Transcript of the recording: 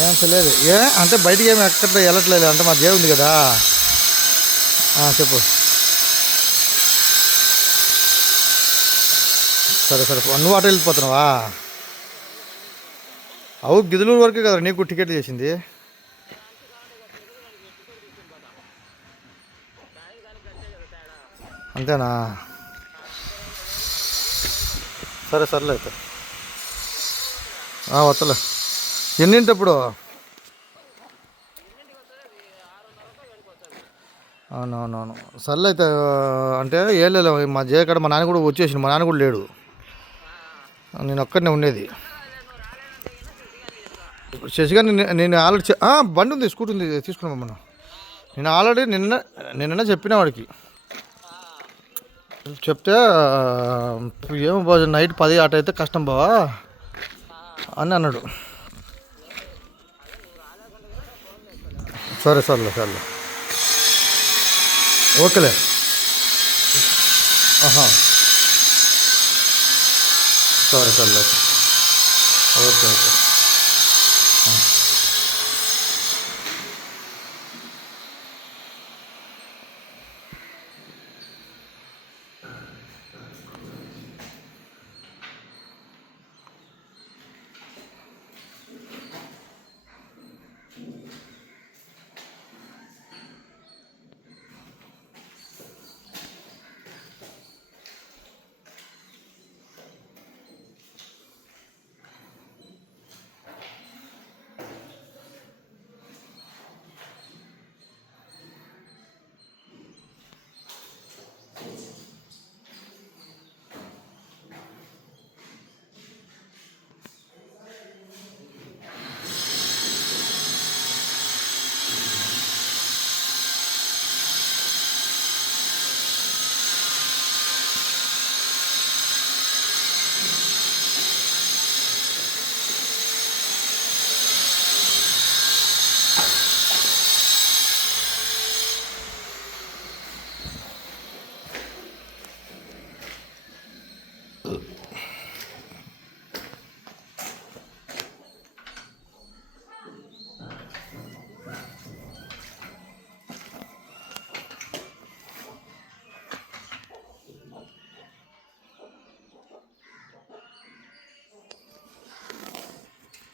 ఏం తెలియదు అంటే బయటికి ఏమి ఎక్కడ వెళ్ళట్లేదు అంటే మా దేవుంది కదా. చెప్పు. సరే సరే, నువ్వు అటు వెళ్ళిపోతున్నావా? అవు గిదులూరు వరకే కదా నీకు టికెట్ చేసింది. అంతేనా? సరే సర్లే అయితే వస్తలే. ఎన్నింటప్పుడు? అవునవునవును, సర్లే అయితే. అంటే ఏం లేదు, మా జయకాడ మా నాన్న కూడా వచ్చేసింది. మా నాన్న కూడా లేడు, నేను ఒక్కడనే ఉండేది. శశిగారు నేను ఆల్రెడీ బండి ఉంది, స్కూటీ ఉంది, తీసుకున్నాం మనం. నేను ఆల్రెడీ నిన్న చెప్పిన వాడికి చెప్తే ఏమో బాబు నైట్ 10 అటు అయితే కష్టం బావా అని అన్నాడు. సరే సర్లే సర్లే, ఓకేలే. సరే సర్లే, ఓకే ఓకే.